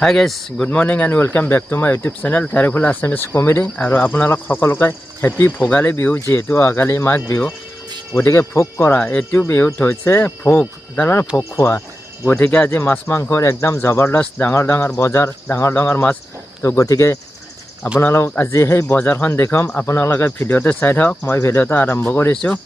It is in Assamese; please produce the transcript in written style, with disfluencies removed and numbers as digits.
High guys, good morning and welcome back to my YouTube channel Tariful Assamese comedy. আৰু আপোনালোক সকলোকে হেপী ভোগালী বিহু। যিহেতু অহাকালি মাঘ বিহু, গতিকে ভোগ কৰা এইটো বিহুত হৈছে ভোগ, তাৰমানে ভোগ খোৱা। গতিকে আজি মাছ মাংসৰ একদম জবৰদস্ত ডাঙৰ ডাঙৰ বজাৰ, ডাঙৰ ডাঙৰ মাছ। তো গতিকে আপোনালোক আজি সেই বজাৰখন দেখুৱাম। আপোনালোকে ভিডিঅ'টো চাই থাকক। মই ভিডিঅ'টো আৰম্ভ কৰিছোঁ।